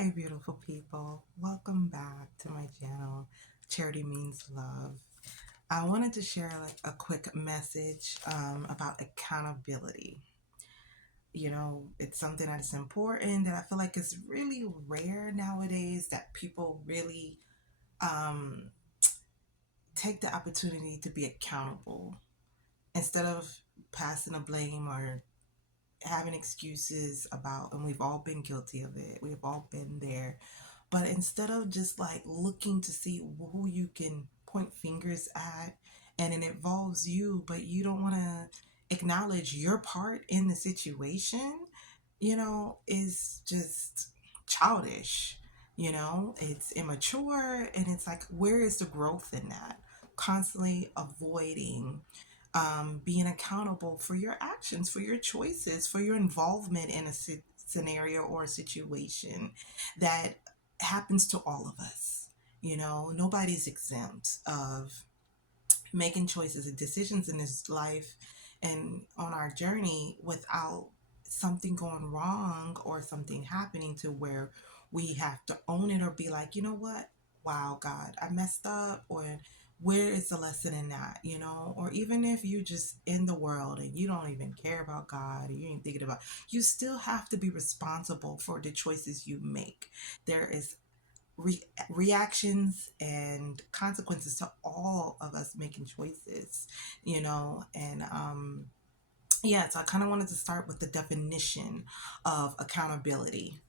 Hi, beautiful people. Welcome back to my channel, Charity Means Love. I wanted to share a quick message about accountability. It's something that is important that I feel like is really rare nowadays that people really um, take the opportunity to be accountable instead of passing the blame or having excuses about, and we've all been guilty of it. We've all been there. But instead of just like looking to see who you can point fingers at, and it involves you, but you don't want to acknowledge your part in the situation, is just childish. It's immature, and it's like, where is the growth in that? Constantly avoiding being accountable for your actions, for your choices, for your involvement in a scenario or a situation that happens to all of us. Nobody's exempt of making choices and decisions in this life and on our journey without something going wrong or something happening to where we have to own it or be like, you know what? Wow, God, I messed up. Or where is the lesson in that? Or even if you just in the world and you don't even care about God or you ain't thinking about, you still have to be responsible for the choices you make. There is reactions and consequences to all of us making choices, and yeah, so I kind of wanted to start with the definition of accountability.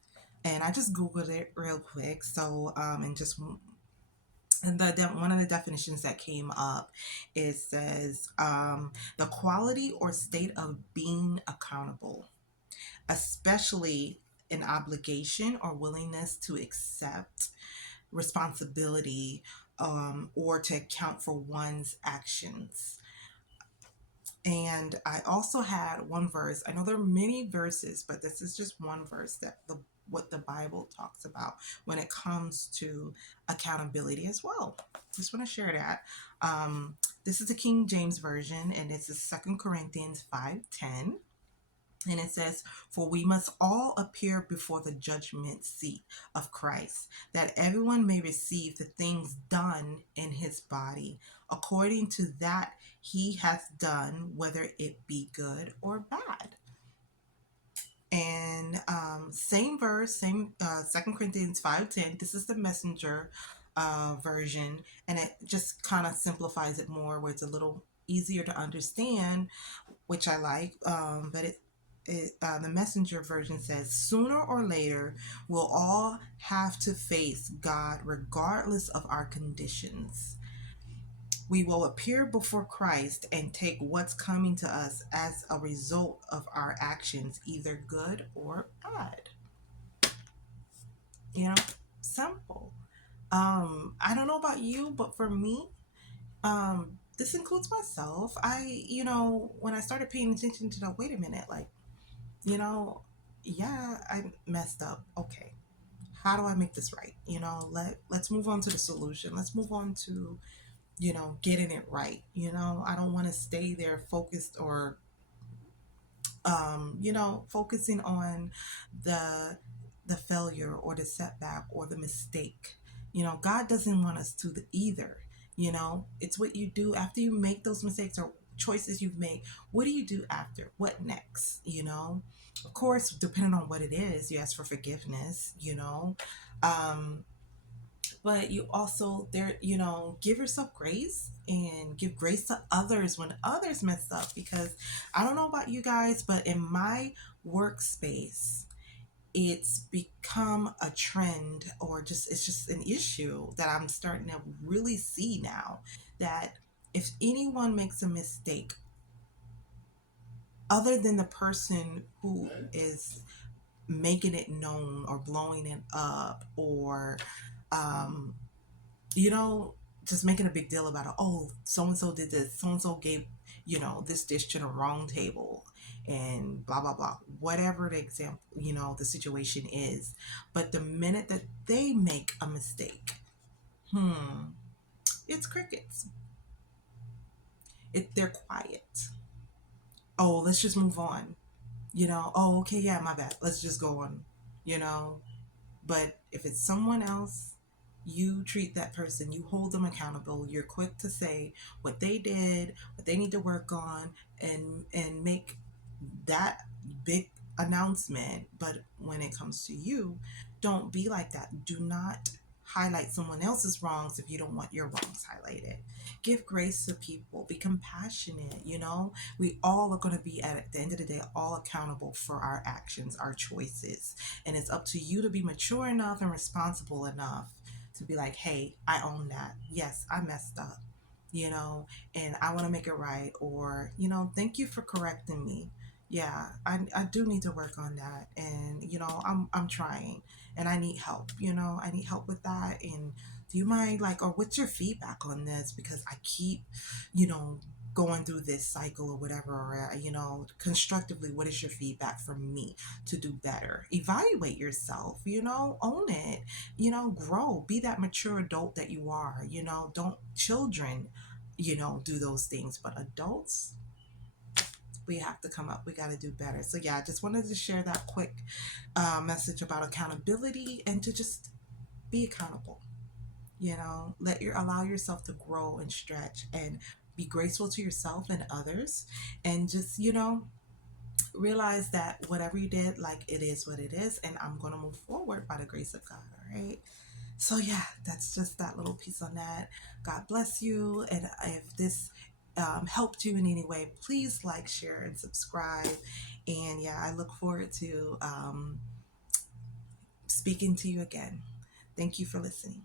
And I just Googled it real quick. So, and just one of the definitions that came up, it says the quality or state of being accountable, especially an obligation or willingness to accept responsibility, or to account for one's actions. And I also had one verse. I know there are many verses, but this is just one verse that what the Bible talks about when it comes to accountability as well. Just want to share that. This is the King James version, and it's Second Corinthians 5:10. And it says, "For we must all appear before the judgment seat of Christ, that everyone may receive the things done in his body, according to that he hath done, whether it be good or bad." And same verse, same 2 Corinthians 5:10. This is the messenger version, and it just kind of simplifies it more where it's a little easier to understand, which I like. But the messenger version says, "Sooner or later, we'll all have to face God regardless of our conditions. We will appear before Christ and take what's coming to us as a result of our actions, either good or bad." You know, simple. I don't know about you, but for me, this includes myself. When I started paying attention to that, wait a minute, like, you know, yeah, I messed up. Okay. How do I make this right? Let's move on to the solution. Let's move on to, getting it right. I don't want to stay there focused or focusing on the the failure or the setback or the mistake. God doesn't want us to either. It's what you do after you make those mistakes or choices you've made. What do you do after? What next? Of course, depending on what it is, you ask for forgiveness. Um, but you also there give yourself grace and give grace to others when others mess up, because I don't know about you guys, but in my workspace it's become a trend, or just it's just an issue that I'm starting to really see now, that if anyone makes a mistake other than the person who is making it known or blowing it up, or um, you know, just making a big deal about it. Oh, so and so did this. So and so gave, this dish to the wrong table, and blah blah blah. Whatever the example, the situation is. But the minute that they make a mistake, it's crickets. They're quiet. Oh, let's just move on. Oh, okay, yeah, my bad. Let's just go on. You know, But if it's someone else, you treat that person, you hold them accountable, you're quick to say what they did, what they need to work on, and make that big announcement. But when it comes to you, don't be like that. Do not highlight someone else's wrongs if you don't want your wrongs highlighted. Give grace to people, be compassionate. We all are going to be, at the end of the day, all accountable for our actions, our choices, and it's up to you to be mature enough and responsible enough to be like, hey, I own that. Yes, I messed up, and I want to make it right. Or, thank you for correcting me. Yeah, I do need to work on that. And, I'm trying and I need help, I need help with that. And do you mind, like, or what's your feedback on this? Because I keep, you know, going through this cycle or whatever, or, constructively, what is your feedback for me to do better? Evaluate yourself, own it, grow, be that mature adult that you are, don't children, do those things, but adults, we have to come up, we got to do better. So yeah, I just wanted to share that quick message about accountability, and to just be accountable, allow yourself to grow and stretch and be graceful to yourself and others, and just, realize that whatever you did, like, it is what it is, and I'm going to move forward by the grace of God. All right. So yeah, that's just that little piece on that. God bless you. And if this helped you in any way, please like, share, and subscribe. And yeah, I look forward to speaking to you again. Thank you for listening.